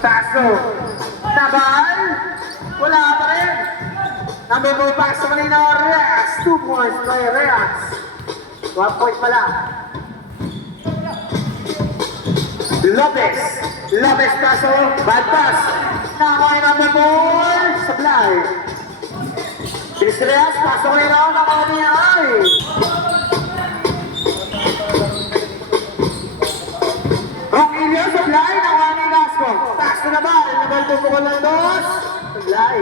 Taso. Nabal. Wala pa rin. Number 4 pass sa kanina, Reas. 2 points by Reas. 1 point pala. Lopez. Lopez Taso. Bad pass. Nakakay number 4. Supply. Reas. Taso kanina. Nakakay niya ay. Rogelio. Supply. Nakakay ni Gasco. Taso na ba? Nabal tumukol ng dos. Supply.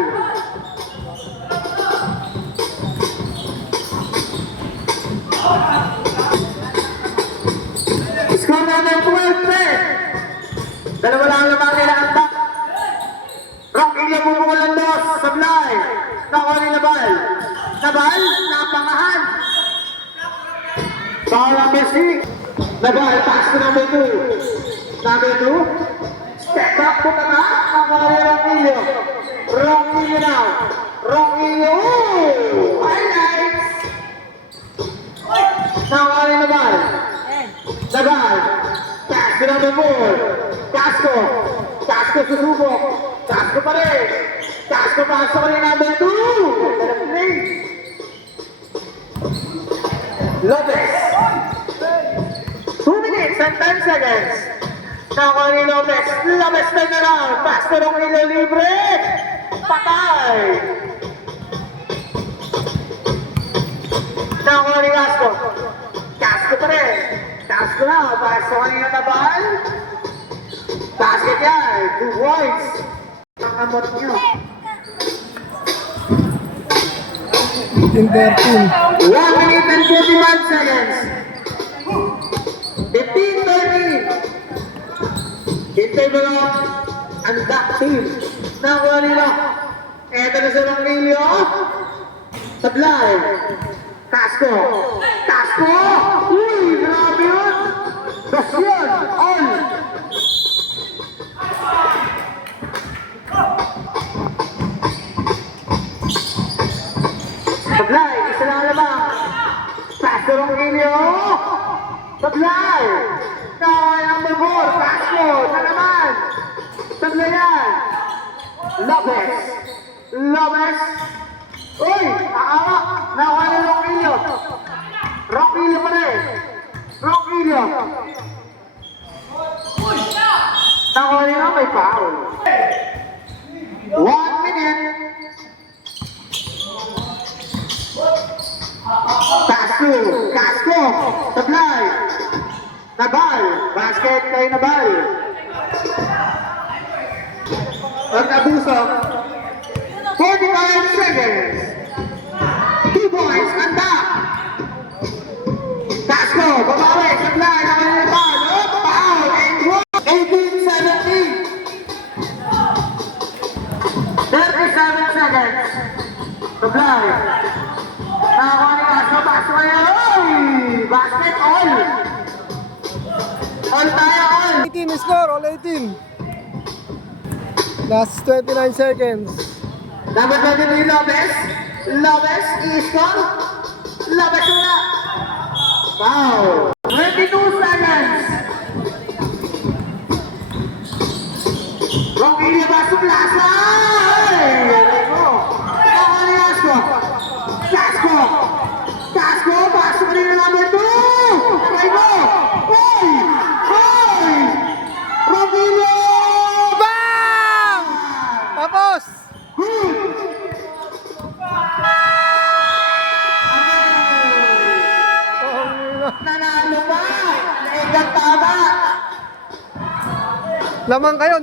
Score number 12, Fred. Dalawa lang naman nila ang back. Rogelio bumukol ng dos. Supply. Nakuha ni Nabal. Nabal, napangahan. Foul number 6. Nabal, pass to number 2. Number 2. Step back po na ba? Nakuha ni Rogelio. Rogelio now. Rogelio. Highlights. Nakuha ni Nabal. Nabal. Pass to number 4. Casco. Casco susubok. Casco pa rin. Casco pasok rin number 2. Lopez. 2 minutes and 10 seconds. Nakuha ni Lopez. Lopez turn around. Pass to Rogelio libre. Patay. Nakuha ni Casco. Casco pa rin. Casco na. Pass to kanina Nabal. Basket yan. 2 points. Ang amot nyo. 13. 1 minute and 41 seconds. 15-13. Hintay mo lang ang duck team. Nakuha nila. Eto na sa Rogelio. Supply. Casco. Casco! Uy! Grabe yun! Das yun! On! Supply! Isa lang lamang. Pass to Rogelio. Supply! Kawai number 4. Casco! Na naman! Supply yan! Lopez! Lopez! Uy! Akawa! Nakuha ni Rogelio! Rogelio pa rin! Rogelio! Nakuha nila may foul. 1 minute. Casco! Casco! Supply! Nabal! Basket kay Nabal! Pag-abuso. 45 seconds. 2 points. Anda. Casco. Babawi. Supply. Nakalipad. Oh, foul. And 18-17. 37 seconds. Supply. Nakakuha ni Casco. Casco ngayon. Oy! Basket all. All tayo all. 18 score, all 18. Last 29 seconds. Number 23, Lopez. Lopez, i-score. Lopez na. Wow. 22 seconds. Rogelio pasok lasa. Ay! Nakuha ni Casco. Casco. Casco, pasok rin na number 2. Aray mo. Ay! Ay! Rogelio! Bang! Tapos! Nanalo ba? Naigag tama. Lamang kayo.